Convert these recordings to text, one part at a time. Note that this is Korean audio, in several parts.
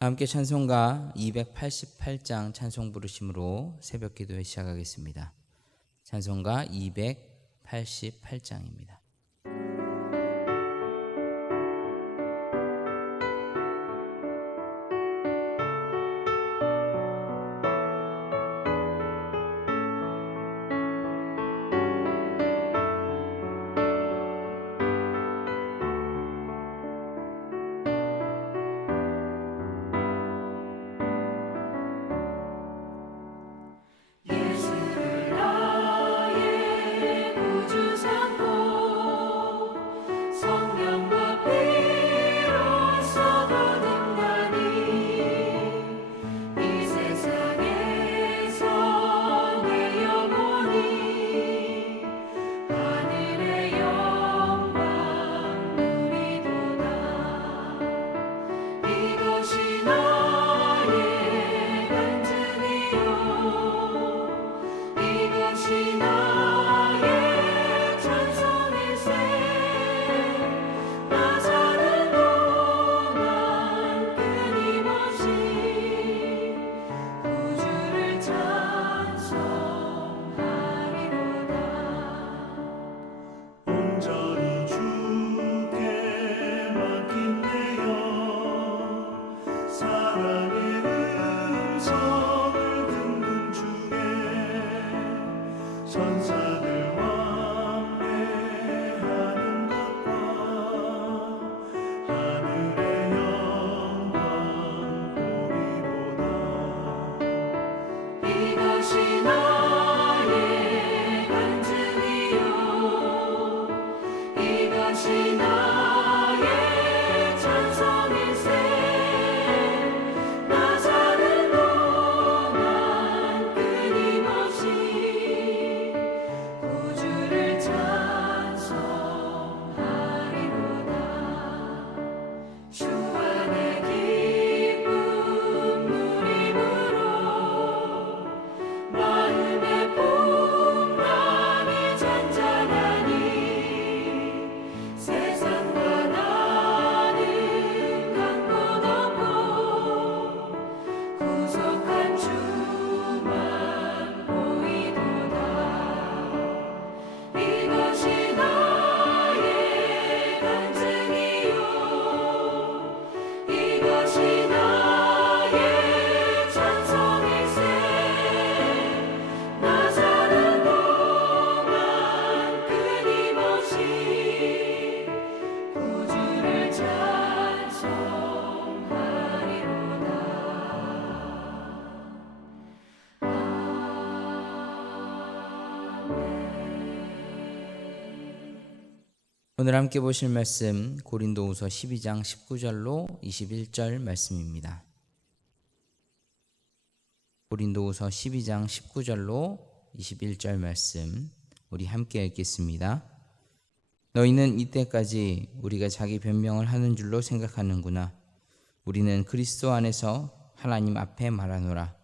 함께 찬송가 288장 찬송 부르심으로 새벽 기도회 시작하겠습니다. 찬송가 288장입니다. 오늘 함께 보실 말씀 고린도후서 12장 19절로 21절 말씀입니다. 고린도후서 12장 19절로 21절 말씀 우리 함께 읽겠습니다. 너희는 이때까지 우리가 자기 변명을 하는 줄로 생각하는구나. 우리는 그리스도 안에서 하나님 앞에 말하노라.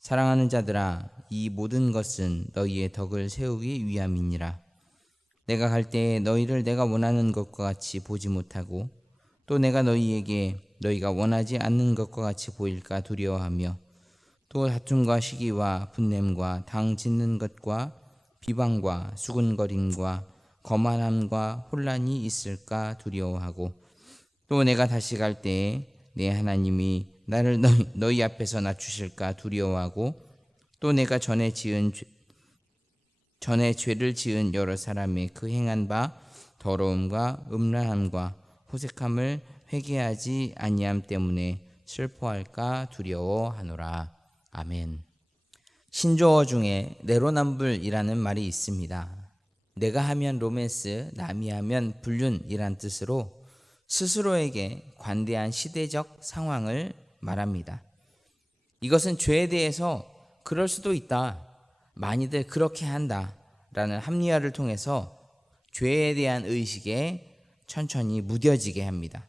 사랑하는 자들아, 이 모든 것은 너희의 덕을 세우기 위함이니라. 내가 갈 때에 너희를 내가 원하는 것과 같이 보지 못하고 또 내가 너희에게 너희가 원하지 않는 것과 같이 보일까 두려워하며 또 다툼과 시기와 분냄과 당 짓는 것과 비방과 수군거림과 거만함과 혼란이 있을까 두려워하고 또 내가 다시 갈 때에 내 하나님이 나를 너희 앞에서 낮추실까 두려워하고 또 내가 전에 죄를 지은 여러 사람의 그 행한 바 더러움과 음란함과 호색함을 회개하지 아니함 때문에 슬퍼할까 두려워하노라. 아멘. 신조어 중에 내로남불이라는 말이 있습니다. 내가 하면 로맨스, 남이 하면 불륜이란 뜻으로 스스로에게 관대한 시대적 상황을 말합니다. 이것은 죄에 대해서 그럴 수도 있다, 많이들 그렇게 한다 라는 합리화를 통해서 죄에 대한 의식에 천천히 무뎌지게 합니다.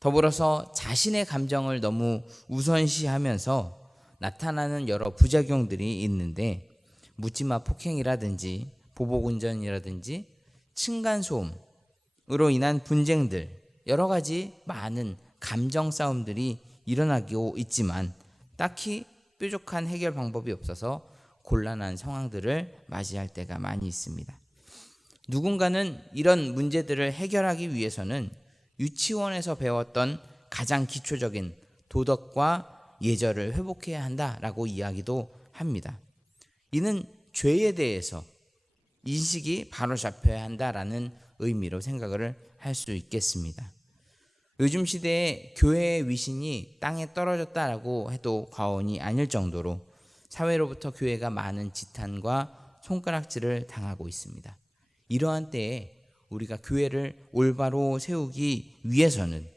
더불어서 자신의 감정을 너무 우선시하면서 나타나는 여러 부작용들이 있는데 묻지마 폭행이라든지 보복운전이라든지 층간소음으로 인한 분쟁들, 여러 가지 많은 감정 싸움들이 일어나고 있지만 딱히 뾰족한 해결 방법이 없어서 곤란한 상황들을 맞이할 때가 많이 있습니다. 누군가는 이런 문제들을 해결하기 위해서는 유치원에서 배웠던 가장 기초적인 도덕과 예절을 회복해야 한다라고 이야기도 합니다. 이는 죄에 대해서 인식이 바로 잡혀야 한다라는 의미로 생각을 할 수 있겠습니다. 요즘 시대에 교회의 위신이 땅에 떨어졌다라고 해도 과언이 아닐 정도로 사회로부터 교회가 많은 지탄과 손가락질을 당하고 있습니다. 이러한 때에 우리가 교회를 올바로 세우기 위해서는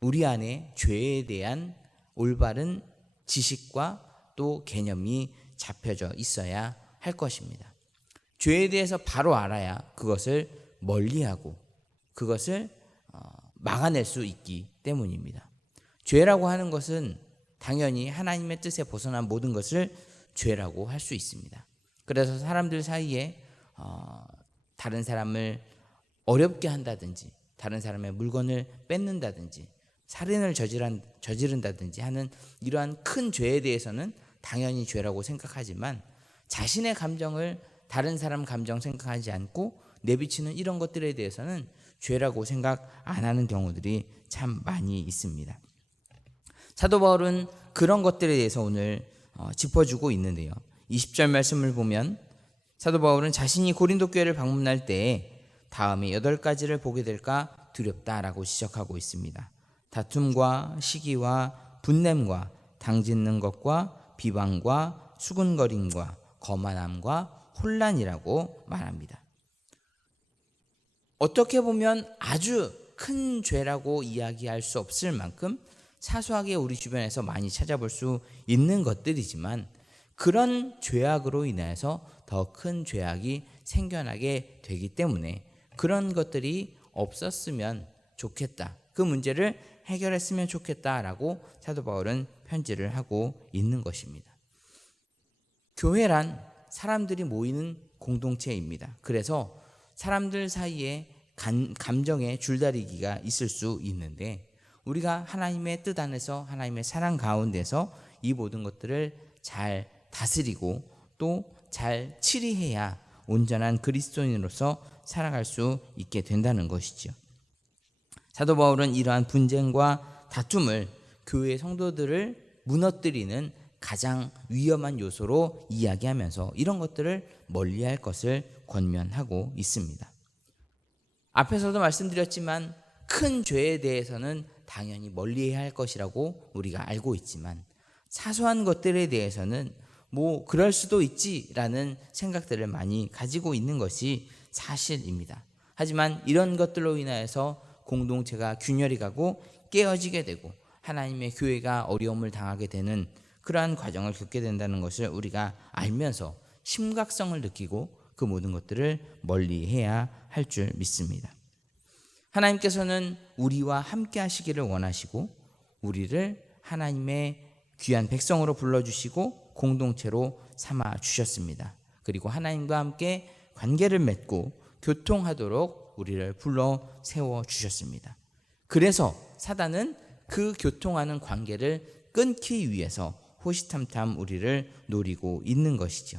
우리 안에 죄에 대한 올바른 지식과 또 개념이 잡혀져 있어야 할 것입니다. 죄에 대해서 바로 알아야 그것을 멀리하고 그것을 막아낼 수 있기 때문입니다. 죄라고 하는 것은 당연히 하나님의 뜻에 벗어난 모든 것을 죄라고 할 수 있습니다. 그래서 사람들 사이에 다른 사람을 어렵게 한다든지 다른 사람의 물건을 뺏는다든지 살인을 저지른다든지 하는 이러한 큰 죄에 대해서는 당연히 죄라고 생각하지만 자신의 감정을 다른 사람 감정 생각하지 않고 내비치는 이런 것들에 대해서는 죄라고 생각 안 하는 경우들이 참 많이 있습니다. 사도 바울은 그런 것들에 대해서 오늘 짚어주고 있는데요. 20절 말씀을 보면 사도 바울은 자신이 고린도 교회를 방문할 때에 다음에 8가지를 보게 될까 두렵다라고 지적하고 있습니다. 다툼과 시기와 분냄과 당짓는 것과 비방과 수군거림과 거만함과 혼란이라고 말합니다. 어떻게 보면 아주 큰 죄라고 이야기할 수 없을 만큼 사소하게 우리 주변에서 많이 찾아볼 수 있는 것들이지만 그런 죄악으로 인해서 더 큰 죄악이 생겨나게 되기 때문에 그런 것들이 없었으면 좋겠다. 그 문제를 해결했으면 좋겠다라고 사도 바울은 편지를 하고 있는 것입니다. 교회란 사람들이 모이는 공동체입니다. 그래서 사람들 사이에 감정의 줄다리기가 있을 수 있는데 우리가 하나님의 뜻 안에서 하나님의 사랑 가운데서 이 모든 것들을 잘 다스리고 또 잘 치리해야 온전한 그리스도인으로서 살아갈 수 있게 된다는 것이죠. 사도 바울은 이러한 분쟁과 다툼을 교회 성도들을 무너뜨리는 가장 위험한 요소로 이야기하면서 이런 것들을 멀리할 것을 권면하고 있습니다. 앞에서도 말씀드렸지만 큰 죄에 대해서는 당연히 멀리해야 할 것이라고 우리가 알고 있지만 사소한 것들에 대해서는 뭐 그럴 수도 있지라는 생각들을 많이 가지고 있는 것이 사실입니다. 하지만 이런 것들로 인하여서 공동체가 균열이 가고 깨어지게 되고 하나님의 교회가 어려움을 당하게 되는 그러한 과정을 겪게 된다는 것을 우리가 알면서 심각성을 느끼고 그 모든 것들을 멀리해야 할 줄 믿습니다. 하나님께서는 우리와 함께 하시기를 원하시고 우리를 하나님의 귀한 백성으로 불러주시고 공동체로 삼아 주셨습니다. 그리고 하나님과 함께 관계를 맺고 교통하도록 우리를 불러 세워 주셨습니다. 그래서 사단은 그 교통하는 관계를 끊기 위해서 호시탐탐 우리를 노리고 있는 것이죠.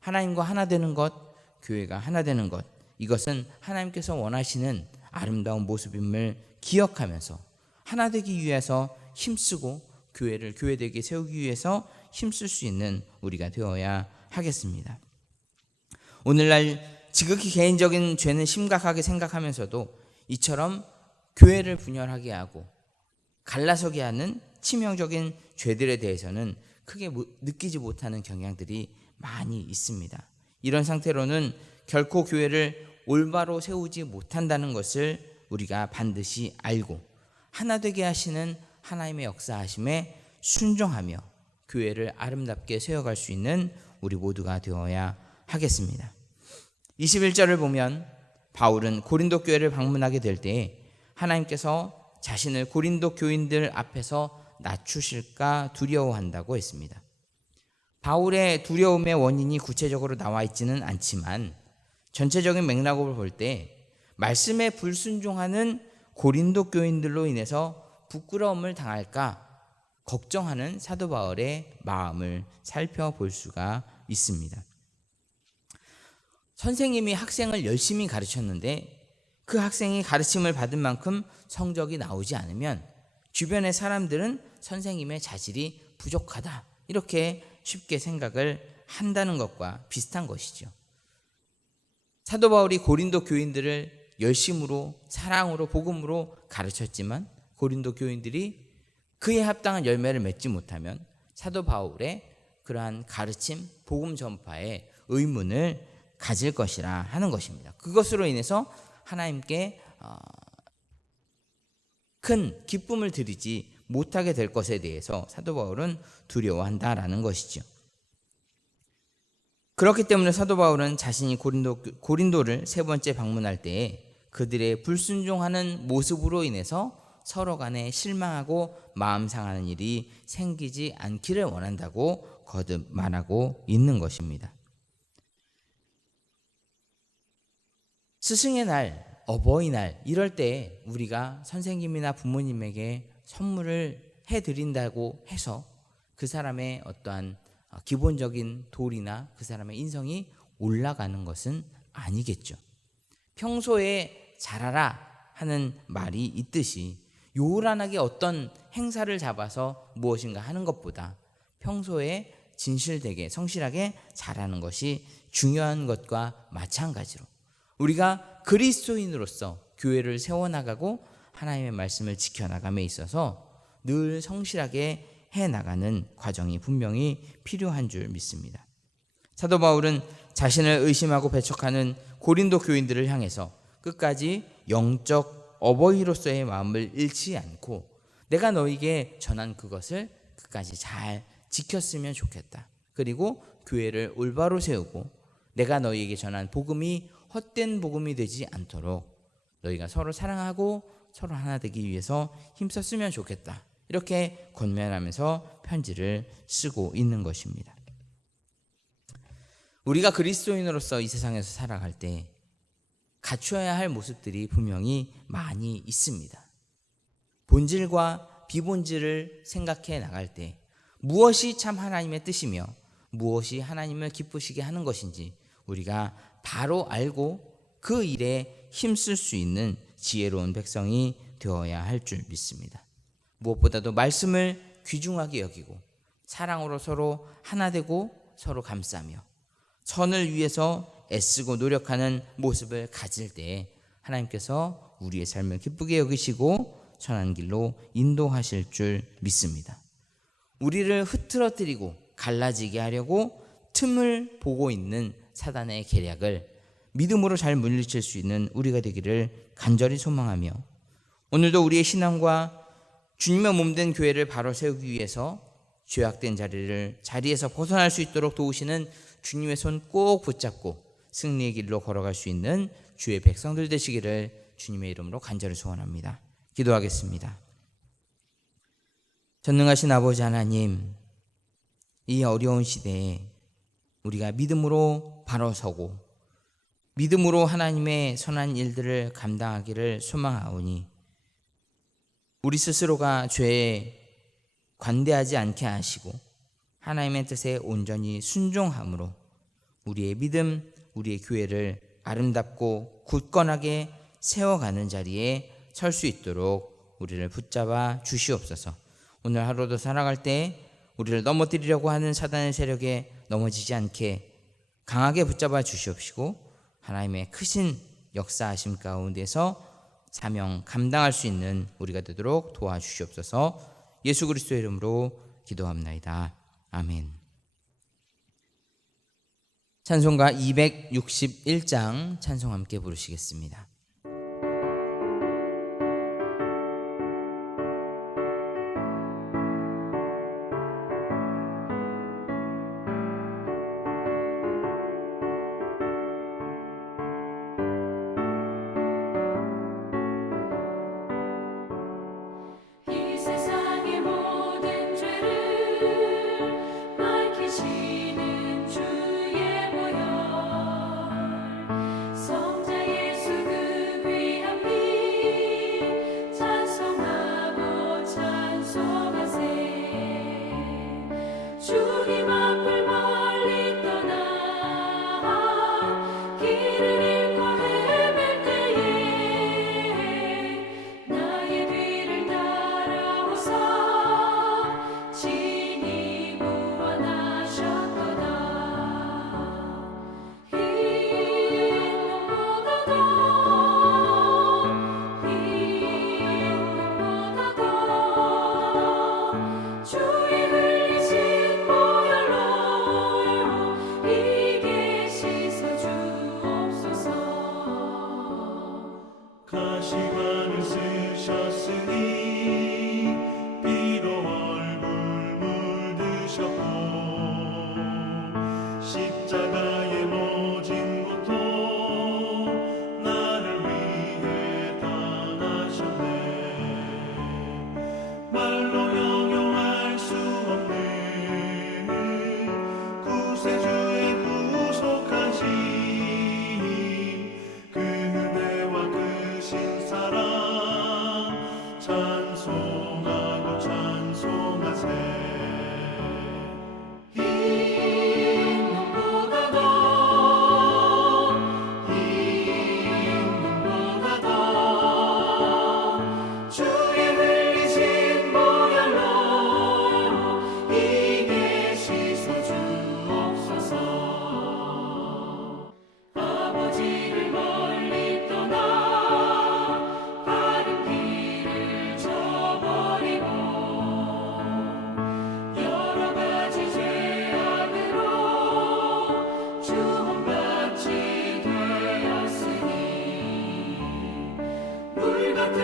하나님과 하나 되는 것, 교회가 하나 되는 것, 이것은 하나님께서 원하시는 아름다운 모습임을 기억하면서 하나 되기 위해서 힘쓰고 교회를 교회되게 세우기 위해서 힘쓸 수 있는 우리가 되어야 하겠습니다. 오늘날 지극히 개인적인 죄는 심각하게 생각하면서도 이처럼 교회를 분열하게 하고 갈라서게 하는 치명적인 죄들에 대해서는 크게 느끼지 못하는 경향들이 많이 있습니다. 이런 상태로는 결코 교회를 올바로 세우지 못한다는 것을 우리가 반드시 알고 하나 되게 하시는 하나님의 역사하심에 순종하며 교회를 아름답게 세워갈 수 있는 우리 모두가 되어야 하겠습니다. 21절을 보면 바울은 고린도 교회를 방문하게 될 때 하나님께서 자신을 고린도 교인들 앞에서 낮추실까 두려워한다고 했습니다. 바울의 두려움의 원인이 구체적으로 나와 있지는 않지만 전체적인 맥락을 볼 때 말씀에 불순종하는 고린도 교인들로 인해서 부끄러움을 당할까 걱정하는 사도 바울의 마음을 살펴볼 수가 있습니다. 선생님이 학생을 열심히 가르쳤는데 그 학생이 가르침을 받은 만큼 성적이 나오지 않으면 주변의 사람들은 선생님의 자질이 부족하다, 이렇게 쉽게 생각을 한다는 것과 비슷한 것이죠. 사도 바울이 고린도 교인들을 열심으로 사랑으로 복음으로 가르쳤지만 고린도 교인들이 그에 합당한 열매를 맺지 못하면 사도 바울의 그러한 가르침, 복음 전파에 의문을 가질 것이라 하는 것입니다. 그것으로 인해서 하나님께 큰 기쁨을 드리지 못하게 될 것에 대해서 사도 바울은 두려워한다라는 것이죠. 그렇기 때문에 사도 바울은 자신이 고린도를 세 번째 방문할 때에 그들의 불순종하는 모습으로 인해서 서로 간에 실망하고 마음 상하는 일이 생기지 않기를 원한다고 거듭 말하고 있는 것입니다. 스승의 날, 어버이날 이럴 때 우리가 선생님이나 부모님에게 선물을 해드린다고 해서 그 사람의 어떠한 기본적인 도리나 그 사람의 인성이 올라가는 것은 아니겠죠. 평소에 잘하라 하는 말이 있듯이 요란하게 어떤 행사를 잡아서 무엇인가 하는 것보다 평소에 진실되게 성실하게 잘하는 것이 중요한 것과 마찬가지로 우리가 그리스도인으로서 교회를 세워나가고 하나님의 말씀을 지켜나감에 있어서 늘 성실하게 해나가는 과정이 분명히 필요한 줄 믿습니다. 사도 바울은 자신을 의심하고 배척하는 고린도 교인들을 향해서 끝까지 영적 어버이로서의 마음을 잃지 않고 내가 너에게 전한 그것을 끝까지 잘 지켰으면 좋겠다. 그리고 교회를 올바로 세우고 내가 너희에게 전한 복음이 헛된 복음이 되지 않도록 너희가 서로 사랑하고 서로 하나 되기 위해서 힘썼으면 좋겠다. 이렇게 권면하면서 편지를 쓰고 있는 것입니다. 우리가 그리스도인으로서 이 세상에서 살아갈 때 갖춰야 할 모습들이 분명히 많이 있습니다. 본질과 비본질을 생각해 나갈 때 무엇이 참 하나님의 뜻이며 무엇이 하나님을 기쁘시게 하는 것인지 우리가 바로 알고 그 일에 힘쓸 수 있는 지혜로운 백성이 되어야 할 줄 믿습니다. 무엇보다도 말씀을 귀중하게 여기고 사랑으로 서로 하나 되고 서로 감싸며 선을 위해서 애쓰고 노력하는 모습을 가질 때 하나님께서 우리의 삶을 기쁘게 여기시고 선한 길로 인도하실 줄 믿습니다. 우리를 흐트러뜨리고 갈라지게 하려고 틈을 보고 있는 사단의 계략을 믿음으로 잘 물리칠 수 있는 우리가 되기를 간절히 소망하며 오늘도 우리의 신앙과 주님의 몸된 교회를 바로 세우기 위해서 죄악된 자리에서 벗어날 수 있도록 도우시는 주님의 손 꼭 붙잡고 승리의 길로 걸어갈 수 있는 주의 백성들 되시기를 주님의 이름으로 간절히 소원합니다. 기도하겠습니다. 전능하신 아버지 하나님, 이 어려운 시대에 우리가 믿음으로 바로 서고 믿음으로 하나님의 선한 일들을 감당하기를 소망하오니 우리 스스로가 죄에 관대하지 않게 하시고 하나님의 뜻에 온전히 순종함으로 우리의 믿음, 우리의 교회를 아름답고 굳건하게 세워가는 자리에 설 수 있도록 우리를 붙잡아 주시옵소서. 오늘 하루도 살아갈 때 우리를 넘어뜨리려고 하는 사단의 세력에 넘어지지 않게 강하게 붙잡아 주시옵시고 하나님의 크신 역사하심 가운데서 사명 감당할 수 있는 우리가 되도록 도와주시옵소서. 예수 그리스도의 이름으로 기도합나이다. 아멘. 찬송가 261장 찬송 함께 부르시겠습니다. 성자 예수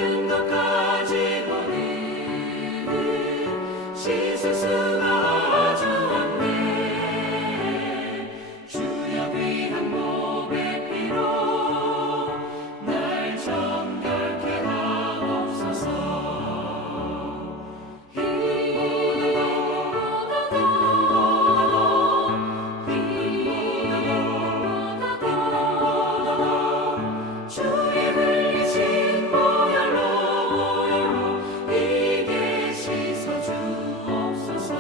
모든 것 가지고는 씻을 수가 아주 없네. 주여 귀한 몸의 피로 날 정결케 하옵소서. 주의 흘리신 보혈로 이게 씻어 주옵소서.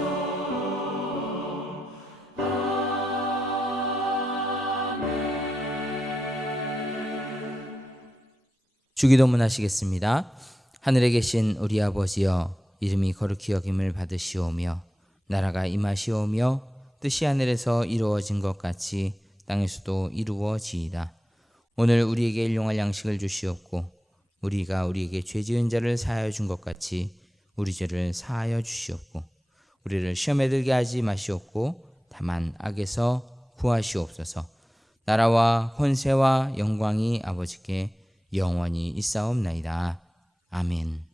주기도문 하시겠습니다. 하늘에 계신 우리 아버지여, 이름이 거룩히 여김을 받으시오며 나라가 임하시오며 뜻이 하늘에서 이루어진 것 같이 땅에서도 이루어지이다. 오늘 우리에게 일용할 양식을 주시옵고 우리가 우리에게 죄 지은 자를 사하여 준 것 같이 우리 죄를 사하여 주시옵고 우리를 시험에 들게 하지 마시옵고 다만 악에서 구하시옵소서. 나라와 권세와 영광이 아버지께 영원히 있사옵나이다. 아멘.